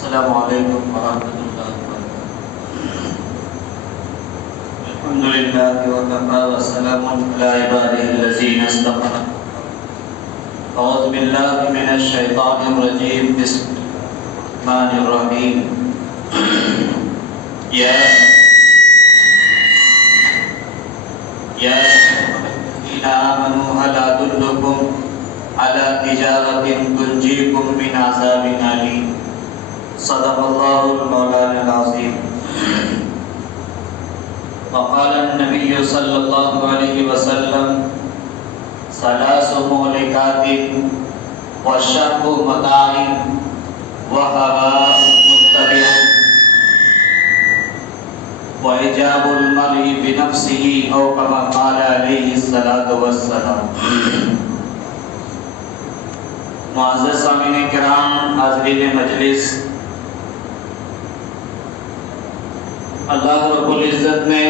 السلام علیکم ورحمۃ اللہ وبرکاتہ۔ الحمد للہ وکفی وسلام علی عبادہ الذین اصطفی۔ اعوذ باللہ من الشیطان الرجیم، بسم اللہ الرحمن الرحیم۔ یا الذین آمنوا هل أدلکم علی تجارۃ تنجیکم من عذاب علیم۔ صدق اللہ المولانا العظیم۔ وقال النبی صلی اللہ علیہ وسلم ثلاث مہلکات والشرب متاع وهواء متبع وإعجاب المرء بنفسه أو كما قال عليه الصلاة والسلام۔ معزز سامعین کرام، حاضرین مجلس، اللہ رب العزت نے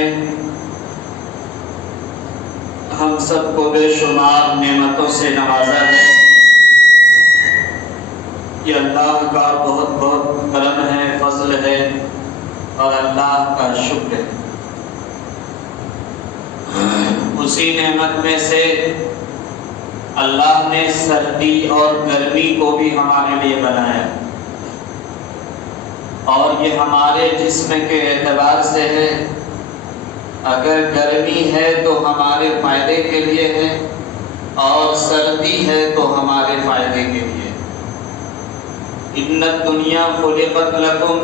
ہم سب کو بے شمار نعمتوں سے نوازا ہے۔ یہ اللہ کا بہت بہت کرم ہے، فضل ہے، اور اللہ کا شکر ہے۔ اسی نعمت میں سے اللہ نے سردی اور گرمی کو بھی ہمارے لیے بنایا، اور یہ ہمارے جسم کے اعتبار سے ہے۔ اگر گرمی ہے تو ہمارے فائدے کے لیے ہے، اور سردی ہے تو ہمارے فائدے کے لیے۔ ان الدنیا خلقت لکم،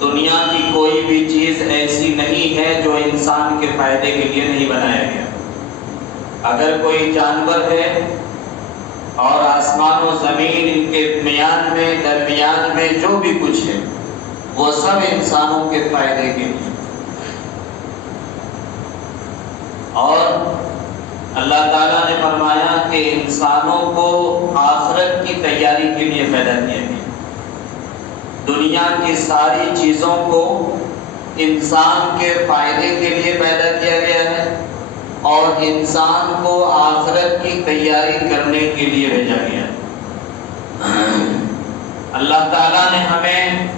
دنیا کی کوئی بھی چیز ایسی نہیں ہے جو انسان کے فائدے کے لیے نہیں بنایا گیا۔ اگر کوئی جانور ہے اور آسمان و زمین ان کے درمیان میں جو بھی کچھ ہے، وہ سب انسانوں کے فائدے کے لیے۔ اور اللہ تعالیٰ نے فرمایا کہ انسانوں کو آخرت کی تیاری کے لیے پیدا کیا گیا۔ دنیا کی ساری چیزوں کو انسان کے فائدے کے لیے پیدا کیا گیا ہے، اور انسان کو آخرت کی تیاری کرنے کے لیے بھیجا گیا ہے۔ اللہ تعالیٰ نے ہمیں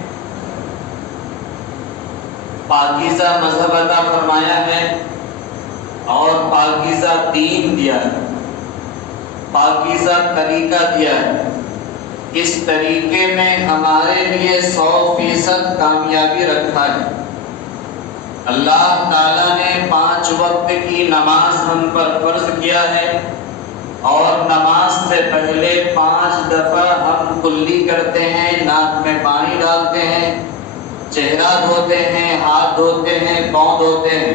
پاکیزہ مذہب عطا فرمایا ہے، اور پاکیزہ دین دیا ہے، پاکیزہ طریقہ دیا ہے۔ اس طریقے میں ہمارے لیے 100% کامیابی رکھا ہے۔ اللہ تعالیٰ نے 5 وقت کی نماز ہم پر فرض کیا ہے، اور نماز سے پہلے 5 دفعہ ہم کلی کرتے ہیں، ناک میں پانی ڈالتے ہیں، چہرہ دھوتے ہیں، ہاتھ دھوتے ہیں، پاؤں دھوتے ہیں۔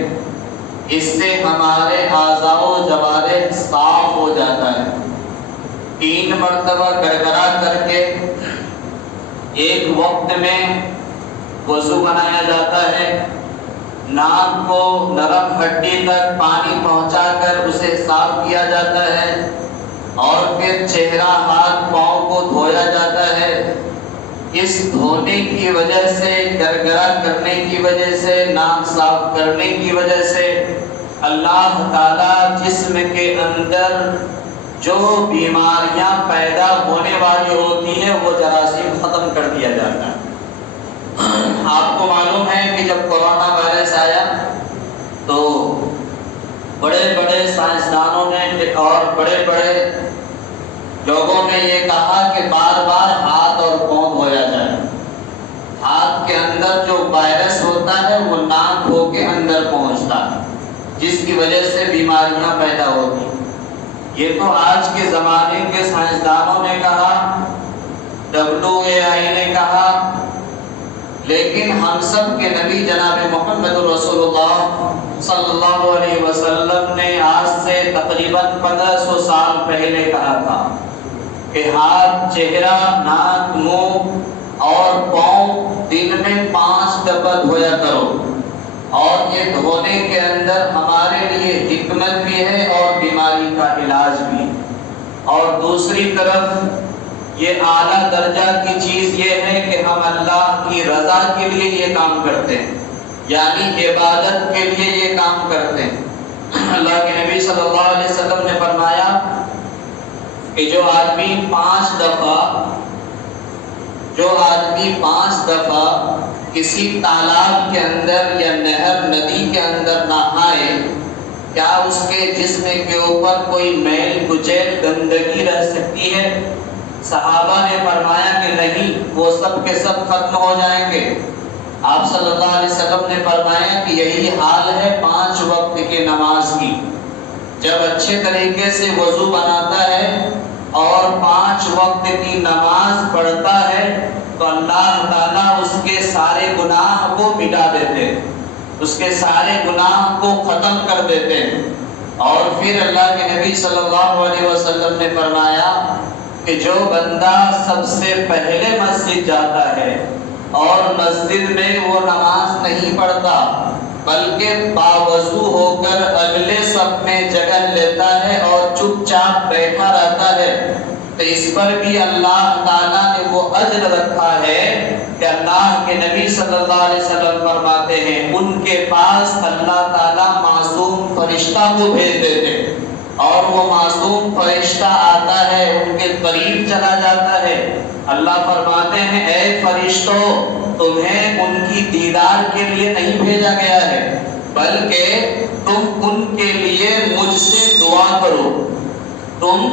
اس سے ہمارے اعضاء و جوارح صاف ہو جاتا ہے۔ 3 مرتبہ گڑگڑا کر کے ایک وقت میں وضو بنایا جاتا ہے۔ ناک کو نرم ہڈی تک پانی پہنچا کر اسے صاف کیا جاتا ہے، اور پھر چہرہ، ہاتھ، پاؤں کو دھویا جاتا ہے۔ اس دھونے کی وجہ سے، گرگرا کرنے کی وجہ سے، ناک صاف کرنے کی وجہ سے اللہ تعالیٰ جسم کے اندر جو بیماریاں پیدا ہونے والی ہوتی ہیں وہ جراثیم ختم کر دیا جاتا ہے۔ آپ کو معلوم ہے کہ جب کورونا وائرس آیا تو بڑے بڑے سائنسدانوں نے اور بڑے بڑے لوگوں نے یہ کہا کہ بار بار ہاتھ اور پاؤں دھویا جائے۔ ہاتھ کے اندر جو وائرس ہوتا ہے وہ ناک ہو کے اندر پہنچتا ہے، جس کی وجہ سے بیماریاں پیدا ہوتی ہیں۔ یہ تو آج کے زمانے کے سائنسدانوں نے کہا، WAI نے کہا، لیکن ہم سب کے نبی جناب محمد رسول اللہ صلی اللہ علیہ وسلم نے آج سے تقریباً 1500 سال پہلے کہا تھا کہ ہاتھ، چہرہ، ناک، منہ اور پاؤں دن میں 5 دفعہ دھویا کرو۔ اور یہ دھونے کے اندر ہمارے لیے حکمت بھی ہے اور بیماری کا علاج بھی۔ اور دوسری طرف یہ اعلیٰ درجہ کی چیز یہ ہے کہ ہم اللہ کی رضا کے لیے یہ کام کرتے ہیں، یعنی عبادت کے لیے یہ کام کرتے ہیں۔ اللہ کے نبی صلی اللہ علیہ وسلم نے فرمایا کہ جو آدمی 5 دفعہ جو آدمی 5 دفعہ کسی تالاب کے اندر یا نہر ندی کے اندر نہائے، کیا اس کے جسم کے اوپر کوئی میل کچیل گندگی رہ سکتی ہے؟ صحابہ نے فرمایا کہ نہیں، وہ سب کے سب ختم ہو جائیں گے۔ آپ صلی اللہ علیہ وسلم نے فرمایا کہ یہی حال ہے 5 وقت کی نماز کی۔ جب اچھے طریقے سے وضو بناتا ہے اور 5 وقت کی نماز پڑھتا ہے تو اللہ تعالیٰ اس کے سارے گناہ کو مٹا دیتے ہیں، اس کے سارے گناہ کو ختم کر دیتے ہیں۔ اور پھر اللہ کے نبی صلی اللہ علیہ وسلم نے فرمایا کہ جو بندہ سب سے پہلے مسجد جاتا ہے اور مسجد میں وہ نماز نہیں پڑھتا بلکہ باوضو ہو کر اگلے صف میں جگہ لیتا ہے اور چپ چاپ بیٹھا رہتا ہے، تو اس پر بھی اللہ تعالیٰ نے وہ اجر رکھا ہے کہ اللہ کے نبی صلی اللہ علیہ وسلم فرماتے ہیں ان کے پاس اللہ تعالیٰ معصوم فرشتہ کو بھیج دیتے اور وہ معصوم فرشتہ آتا ہے، ان کے قریب چلا جاتا ہے۔ اللہ فرماتے ہیں اے فرشتوں، تمہیں ان کی دیدار کے لیے نہیں بھیجا گیا ہے بلکہ تم ان کے لیے مجھ سے دعا کرو۔ تم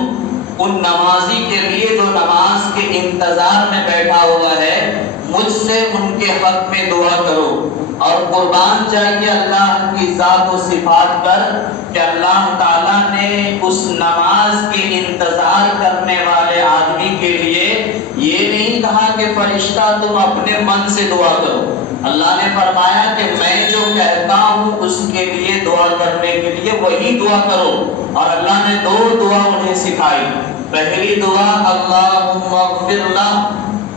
ان نمازی کے لیے جو نماز کے انتظار میں بیٹھا ہوا ہے، مجھ سے ان کے حق میں دعا کرو۔ اور قربان چاہیے اللہ کی ذات و صفات پر کہ اللہ تعالیٰ نے اس نماز کے انتظار کرنے والے آدمی کے لیے یہ نہیں کہا کہ فرشتہ تم اپنے من سے دعا کرو۔ اللہ نے فرمایا کہ میں جو کہتا ہوں اس کے لیے دعا کرنے کے لیے وہی دعا کرو۔ اور اللہ نے 2 دعا انہیں سکھائی۔ پہلی دعا اللہم اغفر لہ،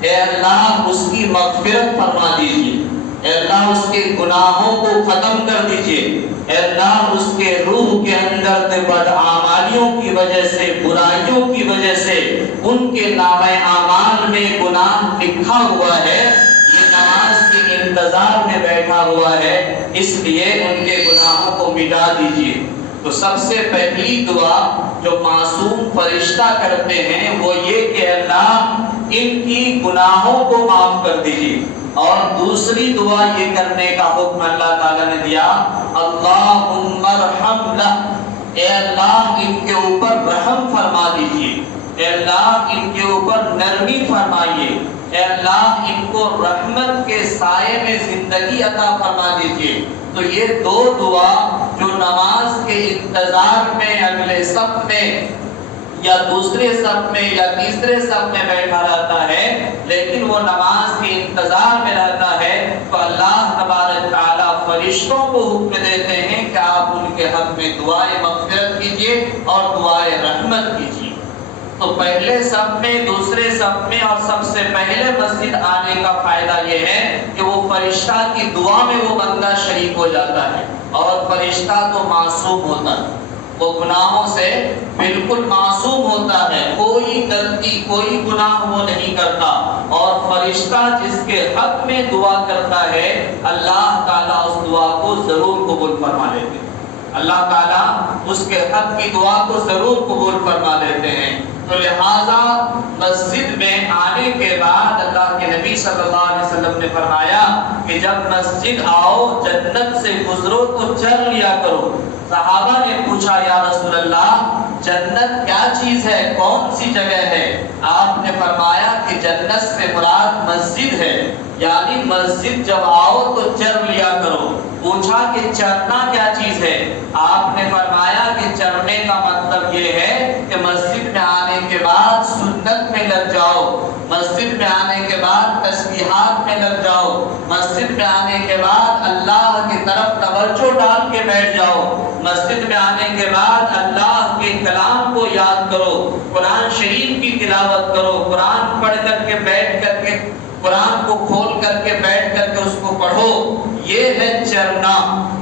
اے اللہ اس کی مغفرت فرما دیجیے، اے اللہ اس کے گناہوں کو ختم کر دیجیے، اے اللہ اس کے روح کے اندر بدعمالیوں کی وجہ سے، برائیوں کی وجہ سے ان کے نامہ اعمال میں گناہ لکھا ہوا ہے، یہ نماز کے انتظار میں بیٹھا ہوا ہے، اس لیے ان کے گناہوں کو مٹا دیجیے۔ تو سب سے پہلی دعا جو معصوم فرشتہ کرتے ہیں وہ یہ کہ اللہ ان کی گناہوں کو معاف کر دیجیے۔ اور دوسری دعا یہ کرنے کا حکم اللہ تعالیٰ نے دیا اللہم ارحم لہ، اے اللہ ان کے اوپر رحم فرما دیجیے، اے اللہ ان کے اوپر نرمی فرمائیے، اے اللہ ان کو رحمت کے سائے میں زندگی عطا فرما دیجیے۔ تو یہ 2 دعا جو نماز کے انتظار میں اگلے صف میں یا دوسرے صف میں یا تیسرے صف میں بیٹھا رہتا ہے لیکن وہ نماز کے انتظار میں رہتا ہے، تو اللہ تبارک تعالیٰ فرشتوں کو حکم دیتے ہیں کہ آپ ان کے حق میں دعائے مغفرت کیجیے اور دعائے رحمت کیجیے۔ تو پہلے صف میں، دوسرے صف میں اور سب سے پہلے مسجد آنے کا فائدہ یہ ہے کہ وہ فرشتہ کی دعا میں وہ بندہ شریک ہو جاتا ہے، اور فرشتہ تو معصوم ہوتا ہے، وہ گناہوں سے بالکل معصوم ہوتا ہے، کوئی غلطی کوئی گناہ وہ نہیں کرتا، اور فرشتہ جس کے حق میں دعا کرتا ہے اللہ تعالیٰ اس دعا کو ضرور قبول فرما لیتے ہیں، اللہ تعالیٰ اس کے حق کی دعا کو ضرور قبول فرما لیتے ہیں۔ تو لہٰذا مسجد میں آنے کے بعد اللہ کے نبی صلی اللہ علیہ وسلم نے فرمایا کہ جب مسجد آؤ جنت سے گزرو تو چل لیا کرو۔ صحابہ نے پوچھا یا رسول اللہ جنت کیا چیز ہے، کون سی جگہ ہے؟ آپ نے فرمایا کہ جنت سے مراد مسجد ہے، یعنی مسجد جب آؤ تو چر لیا کرو۔ پوچھا کہ چرنا کیا چیز ہے؟ آپ نے فرمایا کہ چرنے کا مطلب یہ ہے کہ مسجد میں آنے کے بعد سنت میں لگ جاؤ، مسجد میں آنے کے بعد تسبیحات میں لگ جاؤ، مسجد میں آنے کے بعد اللہ کی طرف توجہ ڈال کے بیٹھ جاؤ، مسجد میں آنے کے بعد اللہ کے کلام کو یاد کرو، قرآن شریف کی تلاوت کرو، قرآن پڑھ کر کے بیٹھ کر کے، قرآن کو کھول کر کے بیٹھ کر کے اس کو پڑھو۔ یہ ہے چرنا،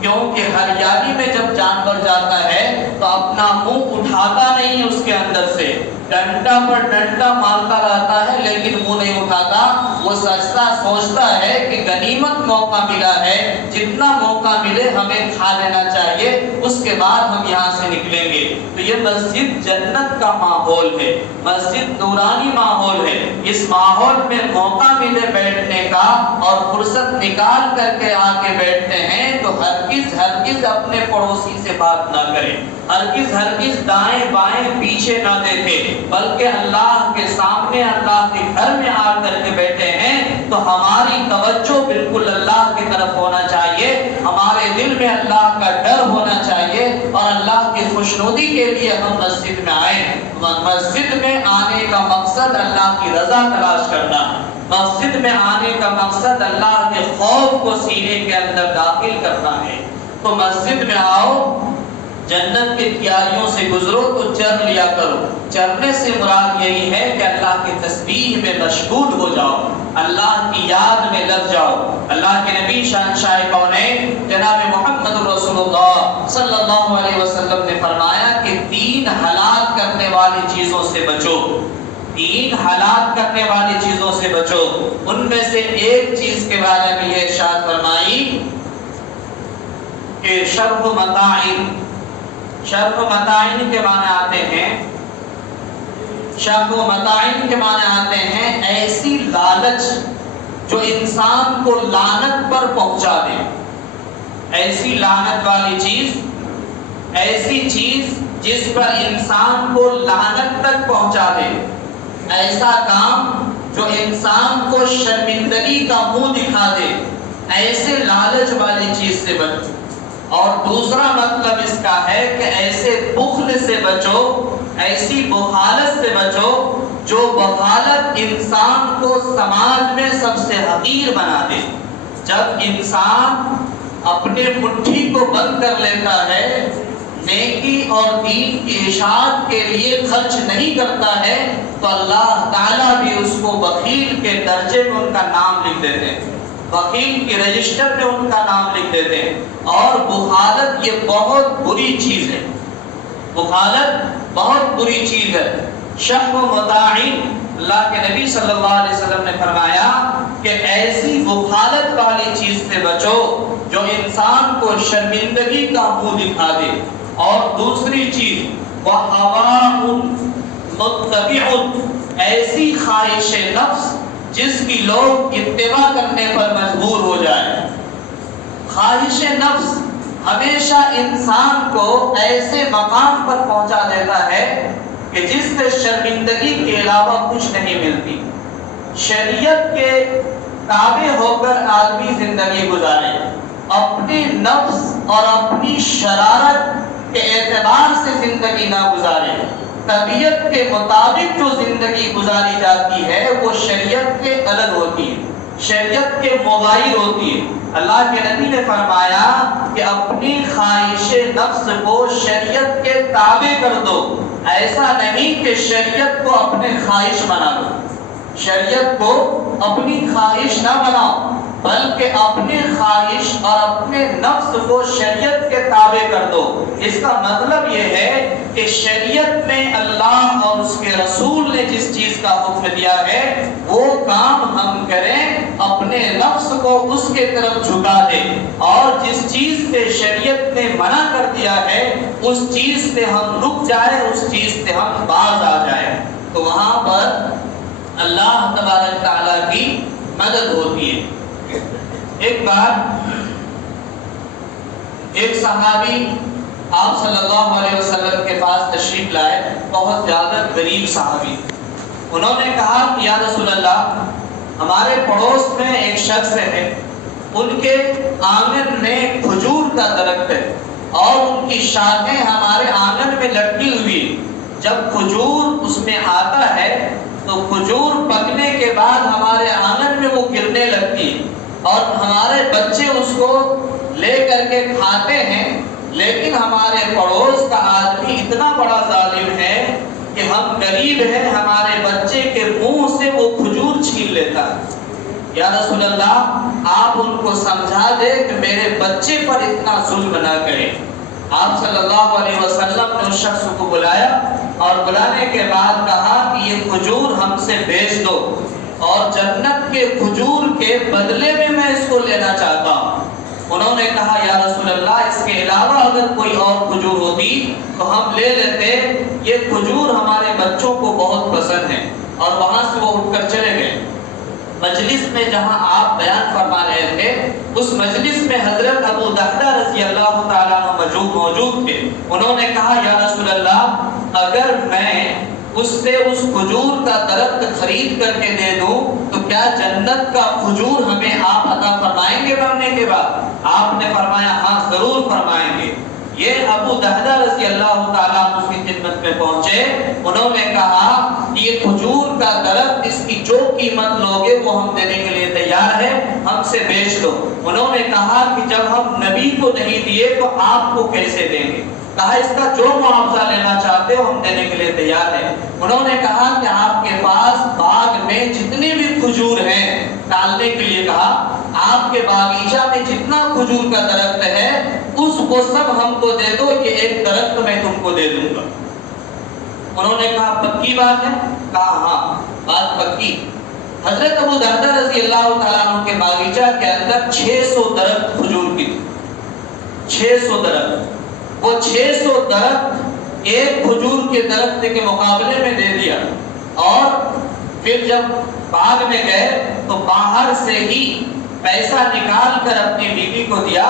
کیونکہ ہریالی میں جب جانور جاتا ہے تو اپنا منہ اٹھاتا نہیں اس کے اندر سے، ڈنڈا پر ڈنڈا مارتا رہتا ہے لیکن منہ نہیں اٹھاتا. وہ سوچتا ہے کہ غنیمت موقع ملا ہے, جتنا موقع ملے ہمیں کھا لینا چاہیے, اس کے بعد ہم یہاں سے نکلیں گے. تو یہ مسجد جنت کا ماحول ہے, مسجد نورانی ماحول ہے. اس ماحول میں موقع ملے بیٹھنے کا اور فرصت نکال کر کے آ کے بیٹھتے ہیں تو ہرگز اپنے پڑوسی سے بات نہ کریں, ہرگز دائیں بائیں پیچھے نہ دیکھیں, بلکہ اللہ کے سامنے اللہ کے گھر میں آ کر کے بیٹھے ہیں تو ہماری توجہ بالکل اللہ کی طرف ہونا چاہیے, ہمارے دل میں اللہ کا ڈر ہونا چاہیے اور اللہ کی خوشنودی کے لیے ہم مسجد میں آئیں. مسجد میں آنے کا مقصد اللہ کی رضا تلاش کرنا, مسجد میں آنے کا مقصد اللہ کے خوف کو سینے کے اندر داخل کرنا ہے. تو مسجد میں آؤ, جنت کی کیاریوں سے گزرو تو چر لیا کرو. چرنے سے مراد یہی ہے کہ اللہ کی تسبیح میں مشغول ہو جاؤ, اللہ کی یاد میں لگ جاؤ. اللہ کے نبی شہنشاہ کونین جناب محمد رسول اللہ صلی اللہ علیہ وسلم نے فرمایا کہ 3 ہلاک کرنے والی چیزوں سے بچو, 3 ہلاک کرنے والی چیزوں سے بچو. ان میں سے ایک چیز کے بارے میں یہ ارشاد فرمائی کہ شرح متاعن کے معنی آتے ہیں, شرح متاعن کے معنی آتے ہیں ایسی لالچ جو انسان کو لعنت پر پہنچا دے. ایسی لعنت والی چیز, ایسی چیز جس پر انسان کو لعنت تک پہنچا دے, ایسا کام جو انسان کو شرمندگی کا منہ دکھا دے, ایسے لالچ والی چیز سے بچو. اور دوسرا مطلب اس کا ہے کہ ایسے بخل سے بچو, ایسی بخالت سے بچو جو بخالت انسان کو سماج میں سب سے حقیر بنا دے. جب انسان اپنے مٹھی کو بند کر لیتا ہے, نیکی اور دین کی اشاعت کے لیے خرچ نہیں کرتا ہے, تو اللہ تعالیٰ بھی اس کو بخیل کے درجے میں ان کا نام لکھ دیتے ہیں, بخیل کی رجسٹر میں ان کا نام لکھ دیتے ہیں. اور بخالت یہ بہت بری چیز ہے, بخالت بہت بری چیز ہے. شح و متاعن, اللہ کے نبی صلی اللہ علیہ وسلم نے فرمایا کہ ایسی بخالت والی چیز سے بچو جو انسان کو شرمندگی کا منہ دکھا دے. اور دوسری چیز وَحَوَاءٌ مُتَّبِعٌ, ایسی خواہش نفس جس کی لوگ اتباع کرنے پر مجبور ہو جائے. خواہش نفس ہمیشہ انسان کو ایسے مقام پر پہنچا دیتا ہے کہ جس سے شرمندگی کے علاوہ کچھ نہیں ملتی. شریعت کے تابع ہو کر آدمی زندگی گزارے, اپنے نفس اور اپنی شرارت کے اعتبار سے زندگی نہ گزارے. طبیعت کے مطابق جو زندگی گزاری جاتی ہے وہ شریعت کے الگ ہوتی ہے, شریعت کے مغایر ہوتی ہے. اللہ کے نبی نے فرمایا کہ اپنی خواہش نفس کو شریعت کے تابع کر دو. ایسا نہیں کہ شریعت کو اپنے خواہش بنا دو, شریعت کو اپنی خواہش نہ بناؤ, بلکہ اپنی خواہش اور اپنے نفس کو شریعت کے تابع کر دو. اس کا مطلب یہ ہے کہ شریعت میں اللہ اور اس کے رسول نے جس چیز کا حکم دیا ہے وہ کام ہم کریں, اپنے نفس کو اس کے طرف جھکا دیں, اور جس چیز سے شریعت نے منع کر دیا ہے اس چیز سے ہم رک جائیں, اس چیز سے ہم باز آ جائیں. تو وہاں پر اللہ تبارک تعالیٰ کی مدد ہوتی ہے. ایک بار ایک صحابی آپ صلی اللہ علیہ وسلم کے پاس تشریف لائے, بہت زیادہ غریب صحابی. انہوں نے کہا کہ یا رسول اللہ, ہمارے پڑوس میں ایک شخص ہے, ان کے آنگن میں کھجور کا درخت ہے اور ان کی شاخیں ہمارے آنگن میں لٹکی ہوئی. جب کھجور اس میں آتا ہے تو کھجور پکنے کے بعد ہمارے آنگن میں وہ گرنے لگتی ہے اور ہمارے بچے اس کو لے کر کے کھاتے ہیں. لیکن ہمارے پڑوس کا آدمی اتنا بڑا ظالم ہے کہ ہم غریب ہیں, ہمارے بچے کے منہ سے وہ کھجور چھین لیتا ہے. یا رسول اللہ, آپ ان کو سمجھا دے کہ میرے بچے پر اتنا ظلم نہ کریں. آپ صلی اللہ علیہ وسلم نے اس شخص کو بلایا اور بلانے کے بعد کہا کہ یہ کھجور ہم سے بیچ دو اور جنت کے کھجور کے بدلے میں اس کو لینا چاہتا ہوں۔ انہوں نے کہا یا رسول اللہ اس کے علاوہ اگر کوئی اور کھجور ہوتی تو ہم لے لیتے، یہ کھجور ہمارے بچوں کو بہت پسند ہے۔ اور وہاں سے وہ اٹھ کر چلے گئے۔ مجلس میں جہاں آپ بیان فرما رہے تھے اس مجلس میں حضرت ابو دحدہ رضی اللہ تعالیٰ عنہ موجود تھے۔ انہوں نے کہا یا رسول اللہ اگر میں اس سے اس کھجور کا درخت خرید کر کے دے دوں تو کیا جنت کا کھجور ہمیں آپ عطا فرمائیں گے مرنے کے بعد؟ آپ نے فرمایا ہاں ضرور فرمائیں گے۔ یہ ابو دحدہ رضی اللہ تعالیٰ اس کی خدمت میں پہنچے، انہوں نے کہا کہ یہ کھجور کا درخت اس کی جو قیمت لوگے وہ ہم دینے کے لیے تیار ہے، ہم سے بیچ دو۔ انہوں نے کہا کہ جب ہم نبی کو نہیں دیے تو آپ کو کیسے دیں گے؟ کہا اس کا جو معاوضہ لینا چاہتے ہو ہم دینے کے لیے تیار ہیں۔ انہوں نے کہا کہ آپ کے پاس باغ میں جتنے بھی کھجور ہیں ڈالنے کے لیے کہا، آپ کے باغیچہ میں جتنا کھجور کا درخت ہے اس کو سب ہم کو دے دو، یہ ایک درخت میں تم کو دے دوں گا۔ انہوں نے کہا پکی بات ہے؟ کہا ہاں بات پکی۔ حضرت ابو دحدہ رضی اللہ تعالیٰ عنہ کے باغیچہ کے اندر 600 درخت کھجور کی، 600 درخت، وہ 600 درخت ایک کھجور کے درخت کے مقابلے میں دے دیا۔ اور پھر جب باغ میں گئے تو باہر سے ہی پیسہ نکال کر اپنی بیوی کو دیا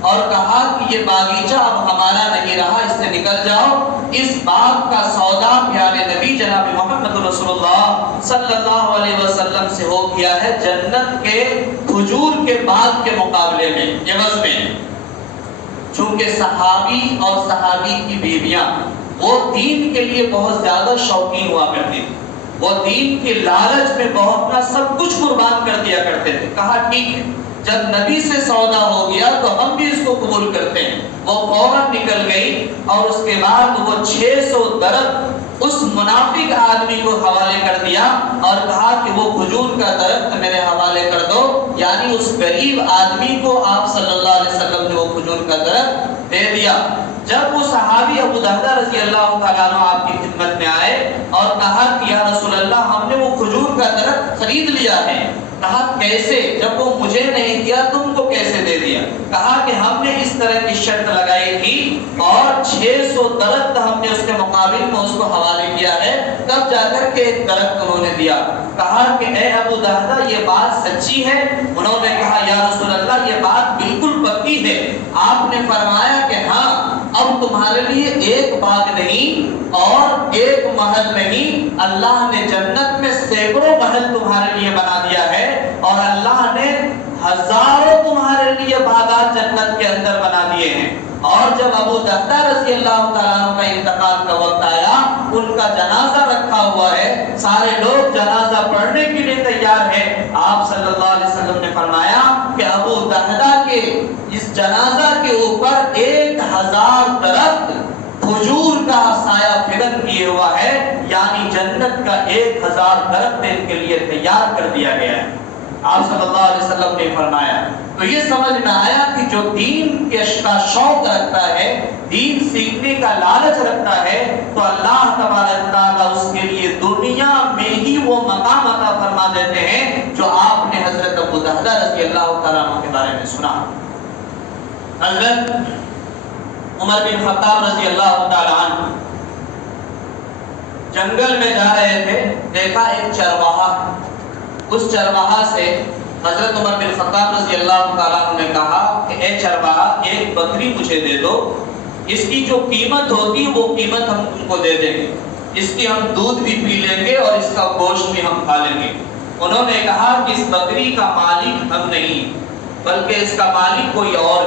اور کہا کہ یہ باغیچہ اب ہمارا نہیں رہا، اس سے نکل جاؤ، اس باغ کا سودا پیارے نبی جناب محمد رسول اللہ صلی اللہ علیہ وسلم سے ہو گیا ہے جنت کے کھجور کے باغ کے مقابلے میں، عوض میں۔ چونکہ صحابی اور صحابی کی بیویاں وہ دین کے لیے بہت زیادہ شوقین ہوا کرتی تھی، وہ دین کے لالچ میں وہ اپنا سب کچھ قربان کر دیا کرتے تھے۔ کہا ٹھیک ہے جب نبی سے سودا ہو گیا تو ہم بھی اس کو قبول کرتے ہیں۔ وہ فوراً نکل گئی اور اس کے بعد وہ 600 درخت اس منافق آدمی کو حوالے کر دیا اور کہا کہ وہ کھجور کا درخت میرے حوالے کر دو، یعنی اس غریب آدمی کو آپ صلی اللہ علیہ وسلم نے وہ کھجور کا درخت دے دیا۔ جب وہ صحابی ابو دحدہ رضی اللہ تعالیٰ عنہ آپ کی خدمت میں آئے اور کہا کہ یا رسول اللہ ہم نے وہ کھجور کا درخت خرید لیا ہے۔ کہا کیسے؟ جب وہ مجھے نہیں دیا تم کو کیسے دے دیا؟ کہا کہ ہم نے اس طرح کی شرط لگائی تھی اور 600 درخت ہم نے اس کے مقابل میں اس کو حوالے کیا ہے، تب جا کر کے ایک درخت انہوں نے دیا۔ کہا کہ اے ابو دحدہ یہ بات سچی ہے؟ انہوں نے کہا یا رسول اللہ یہ بات بالکل پکی ہے۔ آپ نے فرمایا کہ ہاں اب تمہارے لیے ایک باغ نہیں اور ایک محل نہیں، اللہ نے جنت میں سینکڑوں محل تمہارے لیے بنا دیا ہے اور اللہ نے ہزاروں تمہارے لیے باغات جنت کے اندر بنا دیے ہیں۔ اور جب ابو دحدہ رضی اللہ تعالیٰ عنہ کا انتقال کا وقت آیا، ان کا جنازہ رکھا ہوا ہے، سارے لوگ جنازہ پڑھنے کے لیے تیار ہیں، آپ صلی اللہ علیہ وسلم نے فرمایا کہ ابو دحدہ کے اس جنازہ کے اوپر 1000 درخت کھجور کا سایہ فگن کیے ہوا ہے، یعنی جنت کا 1000 درخت ان کے لیے تیار کر دیا گیا ہے۔ آپ صلی اللہ علیہ وسلم نے فرمایا۔ تو یہ سمجھ میں آیا کہ جو دین کا شوق رکھتا ہے، دین سیکھنے کا لالچ رکھتا ہے، تو اللہ تبارک تعالیٰ اس کے لیے دنیا میں ہی وہ مقام عطا فرما دیتے ہیں جو آپ نے حضرت ابو دحدہ رضی اللہ تعالیٰ عنہ کے بارے میں سنا۔ حضرت عمر بن خطاب رضی اللہ تعالیٰ عنہ جنگل میں جا رہے تھے، دیکھا ایک چرواہا، اس چرواہا سے حضرت عمر بن خطاب رضی اللہ تعالیٰ عنہ نے کہا کہ اے چرواہا ایک بکری مجھے دے دو، اس کی جو قیمت ہوگی وہ قیمت ہم تم کو دے دیں گے، اس کی ہم دودھ بھی پی لیں گے اور اس کا گوشت بھی ہم کھا لیں گے۔ انہوں نے کہا کہ اس بکری کا مالک ہم نہیں بلکہ اس کا مالک کوئی اور۔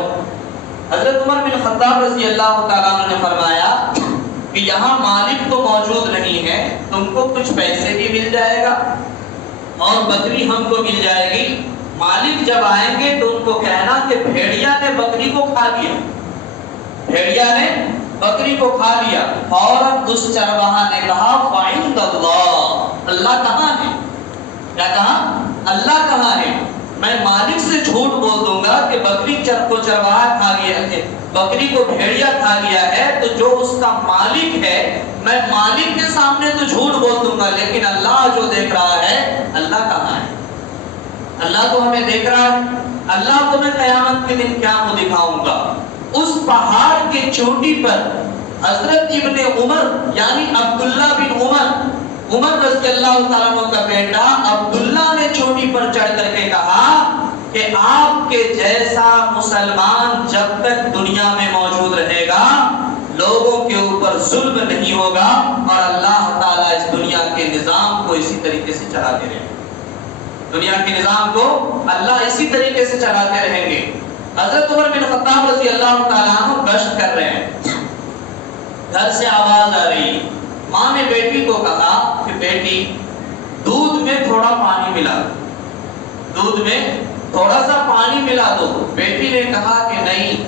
حضرت عمر بن خطاب رضی اللہ تعالیٰ عنہ نے فرمایا کہ یہاں مالک تو موجود نہیں ہے، تم کو کچھ پیسے بھی مل جائے گا اور بکری ہم کو مل جائے گی۔ مالک جب آئیں گے تو ان کو کہنا کہ بھیڑیا نے بکری کو کھا لیا، بھیڑیا نے بکری کو کھا لیا۔ فوراً اس چرواہا نے کہا فَعِندَ اللَّهِ، اللہ کہاں ہے؟ کیا کہا؟ اللہ کہاں ہے؟ میں مالک سے جھوٹ بول دوں گا کہ بکری کو چرواہا کھا گیا ہے، بکری کو بھیڑیا کھا گیا ہے، تو جو اس کا مالک ہے میں مالک کے سامنے تو جھوٹ بول دوں گا، لیکن اللہ جو دیکھ رہا ہے، اللہ کہاں ہے؟ اللہ تو ہمیں دیکھ رہا ہے۔ اللہ کو میں قیامت کے دن کیا کو دکھاؤں گا؟ اس پہاڑ کے چوٹی پر حضرت ابن عمر یعنی عبداللہ بن عمر رضی اللہ تعالیٰ عنہ کا بیٹا عبداللہ نے چوٹی پر چڑھ کر کے کہا کہ آپ کے جیسا مسلمان جب تک دنیا میں موجود رہے گا لوگوں کے اوپر ظلم نہیں ہوگا، اور اللہ تعالیٰ اس دنیا کے نظام کو اسی طریقے سے چلاتے رہیں گے۔ دنیا کے نظام کو اللہ اسی طریقے سے چلاتے رہیں گے۔ حضرت عمر بن خطاب رضی اللہ تعالیٰ عنہ گشت کر رہے ہیں، گھر سے آواز آ رہی، ماں نے بیٹی کو کہا کہ بیٹی دودھ میں تھوڑا پانی ملا دو، دودھ میں تھوڑا سا پانی ملا دو۔ بیٹی نے کہا کہ نہیں،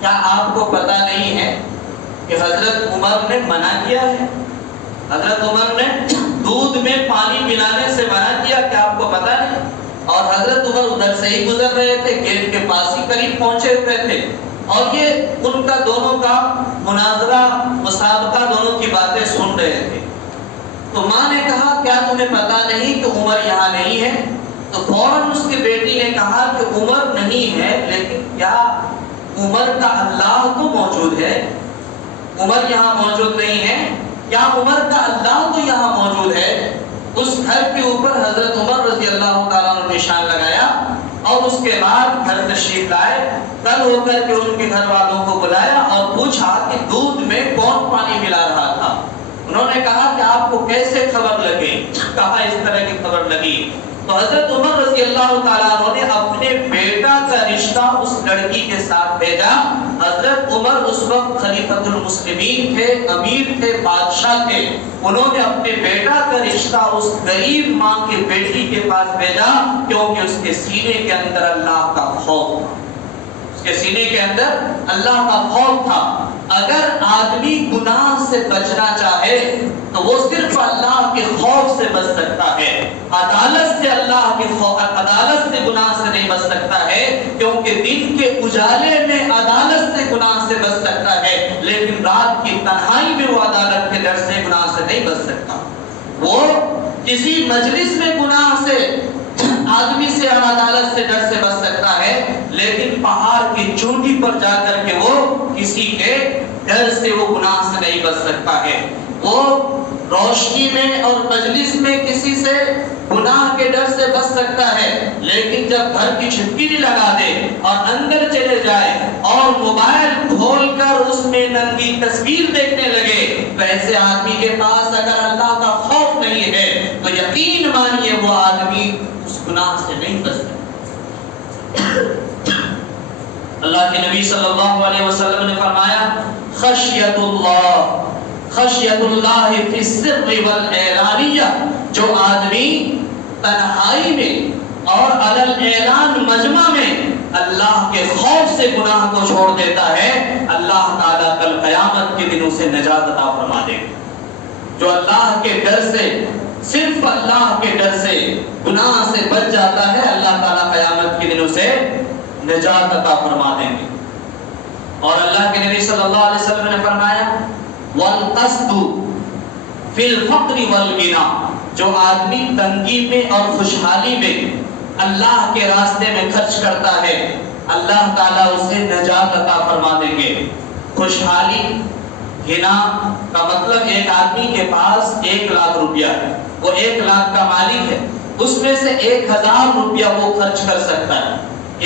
کیا آپ کو پتہ نہیں ہے کہ حضرت عمر نے منع کیا ہے؟ حضرت عمر نے دودھ میں پانی ملانے سے منع کیا، کیا آپ کو پتہ نہیں؟ اور حضرت عمر ادھر سے ہی گزر رہے تھے، گیٹ کے پاس ہی قریب پہنچے ہوئے تھے، اور یہ ان کا دونوں کا مناظرہ مسابقہ دونوں کی باتیں سن رہے تھے۔ تو ماں نے کہا کیا تمہیں پتہ نہیں کہ عمر یہاں نہیں ہے؟ تو فوراً اس کی بیٹی نے کہا کہ عمر نہیں ہے، لیکن کیا عمر کا اللہ تو موجود ہے؟ عمر یہاں موجود نہیں ہے، کیا عمر کا اللہ تو یہاں موجود ہے؟ اس گھر کے اوپر حضرت عمر رضی اللہ تعالیٰ نے نشان لگایا، اور اس کے بعد گھر تشریف لائے، کل ہو کر کے ان کے گھر والوں کو بلایا اور پوچھا کہ دودھ میں کون پانی ملا رہا تھا؟ انہوں نے کہا کہ آپ کو کیسے خبر لگی؟ کہا اس طرح کی خبر لگی۔ تو حضرت عمر رضی اللہ تعالیٰ عنہ نے اپنے بیٹا کا رشتہ اس لڑکی کے ساتھ بھیجا۔ حضرت عمر اس وقت خلیفۃ المسلمین تھے، امیر تھے، بادشاہ تھے، انہوں نے اپنے بیٹا کا رشتہ اس غریب ماں کی بیٹی کے پاس بھیجا، کیونکہ اس کے سینے کے اندر اللہ کا خوف تھا، اس کے سینے کے اندر اللہ کا خوف تھا۔ اگر آدمی گناہ سے بچنا چاہے تو وہ صرف اللہ کے خوف سے بچ سکتا ہے، عدالت سے اللہ کے خوف، عدالت سے گناہ سے نہیں بچ سکتا ہے، کیونکہ دن کے اجالے میں عدالت سے گناہ سے بچ سکتا ہے، لیکن رات کی تنہائی میں وہ عدالت کے ڈر سے گناہ سے نہیں بچ سکتا۔ وہ کسی مجلس میں گناہ سے آدمی سے اور عدالت سے ڈر سے بچ سکتا ہے، لیکن پہاڑ کی چوٹی پر جا کر کے وہ کسی کے ڈر سے وہ گناہ سے نہیں بچ سکتا ہے۔ وہ روشنی میں اور مجلس میں کسی سے گناہ کے ڈر سے بچ سکتا ہے، لیکن جب گھر کی چھٹکی لگا دے اور اندر چلے جائے اور موبائل کھول کر اس میں ننگی تصویر دیکھنے لگے، تو ایسے آدمی کے پاس اگر اللہ کا خوف نہیں ہے تو یقین مانیے وہ آدمی اس گناہ سے نہیں بچ سکتا۔ اللہ کے نبی صلی اللہ علیہ وسلم نے فرمایا خشیت اللہ فی السر والعلانیہ، جو آدمی تنہائی میں اور علی الاعلان مجمع میں اللہ کے خوف سے گناہ کو چھوڑ دیتا ہے، اللہ تعالیٰ کل قیامت کے دن اسے نجات عطا فرما دے گا۔ جو اللہ کے ڈر سے، صرف اللہ کے ڈر سے گناہ سے بچ جاتا ہے، اللہ تعالیٰ قیامت کے دن اسے نجات عطا فرما دیں گے۔ اور اللہ کے نبی صلی اللہ علیہ وسلم نے فرمایا وَالْقَصْدُ فِي الْفَقْرِ وَالْغِنَى، جو آدمی تنگی میں اور خوشحالی میں اللہ کے راستے میں خرچ کرتا ہے، اللہ تعالیٰ اسے نجات عطا فرما دیں گے۔ خوشحالی، غنا کا مطلب ایک آدمی کے پاس 1,00,000 روپیہ ہے، وہ 1,00,000 کا مالک ہے، اس میں سے 1,000 روپیہ وہ خرچ کر سکتا ہے۔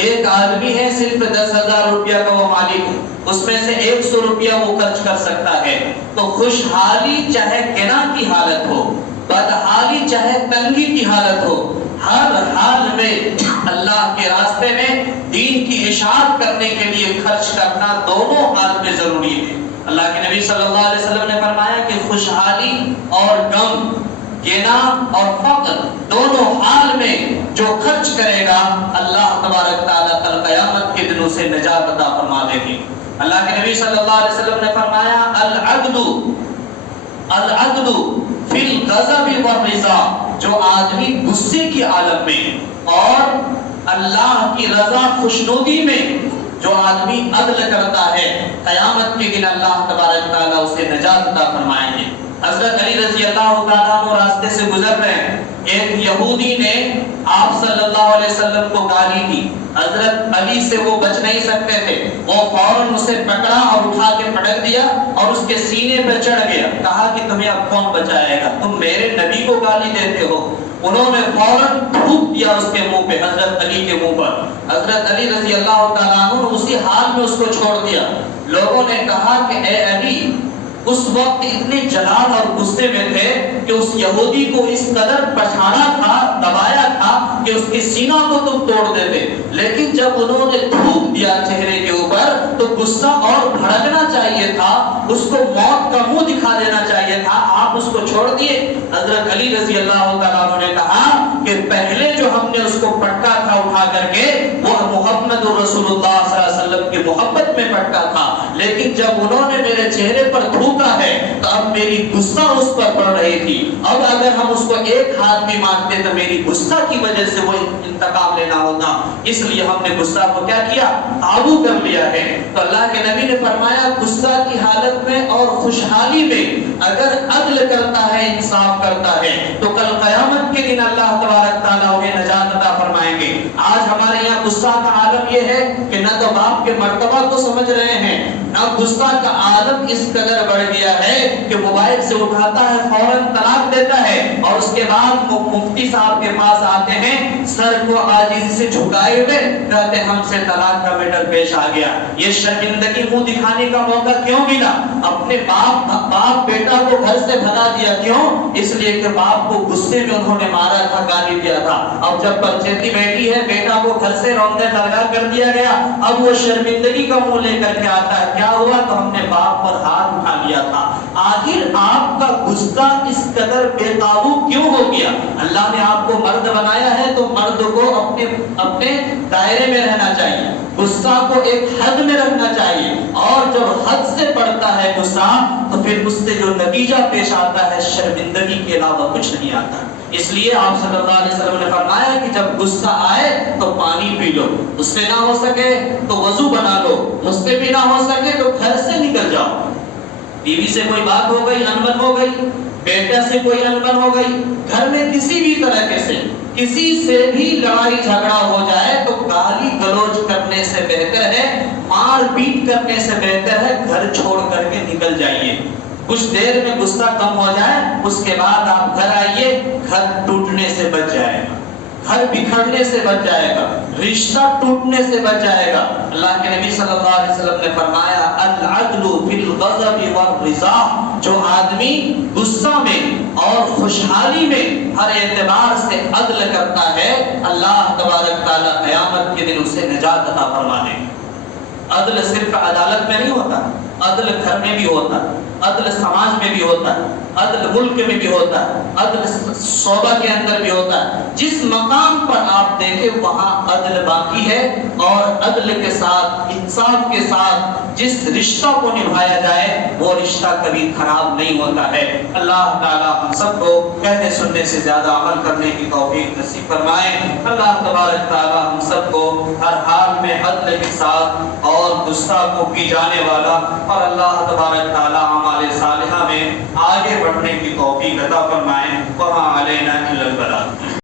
ایک آدمی ہے صرف 10,000 روپیہ کا وہ مالک ہے، اس میں سے 100 روپیہ وہ خرچ کر سکتا ہے۔ تو خوشحالی چاہے غنا کی حالت ہو، بدحالی چاہے تنگی کی حالت ہو، ہر حال میں اللہ کے راستے میں دین کی اشاعت کرنے کے لیے خرچ کرنا دونوں حال میں ضروری ہے۔ اللہ کے نبی صلی اللہ علیہ وسلم نے فرمایا کہ خوشحالی اور غم، غنا اور فقر، دونوں حال میں جو خرچ کرے گا اللہ تبارک تعالیٰ کل قیامت کے دن اسے نجات عطا فرما دے گی۔ اللہ کے نبی صلی اللہ علیہ وسلم نے فرمایا العدل فی الغضب والرضا، جو آدمی غصے کی عالم میں اور اللہ کی رضا خوشنودی میں جو آدمی عدل کرتا ہے قیامت کے دن اللہ تبارک تعالیٰ اسے نجات عطا فرمائیں گے۔ حضرت علی رضی اللہ تعالیٰ عنہ راستے سے گزر رہے ہیں، ایک یہودی نے آپ صلی اللہ علیہ وسلم کو گالی دی، حضرت علی سے وہ بچ نہیں سکتے تھے، وہ فوراً اسے پکڑا اور اٹھا کے پٹک دیا اور اس کے سینے پہ چڑھ گیا، کہا کہ تمہیں اب کون بچائے گا، تم میرے نبی کو گالی دیتے ہو۔ انہوں نے فوراً تھوک دیا اس کے منہ پہ، حضرت علی کے منہ پر۔ حضرت علی رضی اللہ تعالیٰ عنہ اسی حال میں اس کو چھوڑ دیا۔ لوگوں نے کہا کہ اے علی، اس وقت اتنے جلال اور غصے میں تھے کہ اس یہودی کو اس قدر پچھاڑا تھا، دبایا تھا کہ اس کے سینہ کو تم توڑ دیتے، لیکن جب انہوں نے تھوک دیا چہرے کے اوپر تو غصہ اور بھڑکنا چاہیے تھا، اس کو موت کا منہ دکھا دینا چاہیے تھا، آپ اس کو چھوڑ دیے۔ حضرت علی رضی اللہ تعالیٰ عنہ نے کہا کہ پہلے جو ہم نے اس کو پٹکا تھا اٹھا کر کے وہ محمد رسول اللہ صلی اللہ علیہ وسلم کی محبت میں پٹکا تھا، لیکن جب انہوں نے میرے چہرے پر تھوکا ہے تو اب میری غصہ اس پر پڑ رہی تھی، اب اگر ہم اس کو ایک ہاتھ بھی مارتے تو میری غصہ کی وجہ سے وہ انتقام لینا ہوتا، اس لیے ہم نے غصہ کو کیا کیا، قابو کر لیا ہے۔ تو اللہ کے نبی نے فرمایا غصہ کی حالت میں اور خوشحالی میں اگر عدل کرتا ہے، انصاف کرتا ہے تو کل قیامت کے دن اللہ تبارک تعالیٰ انہیں نجات عطا فرمائیں گے۔ آج ہمارے یہاں غصہ کا عالم یہ ہے کہ نہ تو باپ کے مرتبہ کو سمجھ رہے ہیں، نہ غصہ کا عالم اس قدر بڑھ گیا ہے کہ موبائل سے اٹھاتا ہے فوراً طلاق دیتا ہے اور اس کے بعد وہ مفتی صاحب کے پاس آتے ہیں، سر کو عاجزی سے جھکائے ہوئے کہتے ہیں ہم سے طلاق کا میٹر پیش آ گیا۔ یہ شرمندگی منہ دکھانے کا موقع کیوں ملا؟ اپنے باپ بیٹا کو گھر سے بھگا دیا، کیوں؟ اس لیے کہ باپ کو غصے میں انہوں نے مارا تھا، گالی دیا تھا، اب جب پنچیتی بیٹی ہے بیٹا کو گھر سے روندے لگا کر دیا گیا، اب وہ شرمندگی کا منہ لے کر کے آتا ہے، کیا ہوا؟ تو ہم نے باپ پر ہاتھ اٹھا لیا تھا۔ آخر آپ کا غصہ اس قدر بے قابو کیوں ہو گیا؟ اللہ نے آپ کو مرد بنایا ہے تو مرد کو اپنے دائرے میں رہنا چاہیے، غصہ کو ایک حد میں رکھنا چاہیے، اور جب حد سے بڑھتا ہے غصہ تو پھر اس سے جو نتیجہ پیش آتا ہے شرمندگی کے علاوہ کچھ نہیں آتا۔ اس لیے آپ صلی اللہ علیہ وسلم نے فرمایا کہ جب غصہ آئے تو پانی پی لو، اس سے نہ ہو سکے تو وضو بنا لو، اس سے بھی نہ ہو سکے تو گھر سے نکل جاؤ۔ بیوی سے کوئی بات ہو گئی، انبن ہو گئی، بیٹا سے کوئی انبن ہو گئی، گھر میں کسی بھی طرح سے کسی سے بھی لڑائی جھگڑا ہو جائے تو گالی گلوچ کرنے سے بہتر ہے، مار پیٹ کرنے سے بہتر ہے گھر چھوڑ کر کے نکل جائیے۔ کچھ دیر میں غصہ کم ہو جائے اس کے بعد آپ گھر آئیے، گھر ٹوٹنے سے بچ جائے گا، گھر بکھرنے سے بچ جائے گا، رشتہ ٹوٹنے سے بچ جائے گا۔ اللہ کے نبی صلی اللہ علیہ وسلم نے فرمایا العدل فی الغضب والرضا، جو آدمی غصہ میں اور خوشحالی میں ہر اعتبار سے عدل کرتا ہے اللہ تبارک تعالیٰ قیامت کے دن اسے نجات عطا فرمانے۔ عدل صرف عدالت میں نہیں ہوتا، عدل گھر میں بھی ہوتا ہے، عدل سماج میں بھی ہوتا ہے، عدل ملک میں بھی ہوتا ہے، عدل صوبہ کے اندر بھی ہوتا ہے۔ جس مقام پر آپ دیکھیں وہاں عدل باقی ہے، اور عدل کے ساتھ انصاف کے ساتھ جس رشتہ کو نبھایا جائے وہ رشتہ کبھی خراب نہیں ہوتا ہے۔ اللہ تعالی ہم سب کو کہنے سننے سے زیادہ عمل کرنے کی توفیق نصیب فرمائے۔ اللہ تبارک تعالی ہم سب کو ہر حال میں عدل کے ساتھ اور گستاخ کو کی جانے والا اور اللہ تبارک تعالی ہمارے صالحہ میں آگے بڑھنے کی توفیق عطا فرمائے۔ وما علینا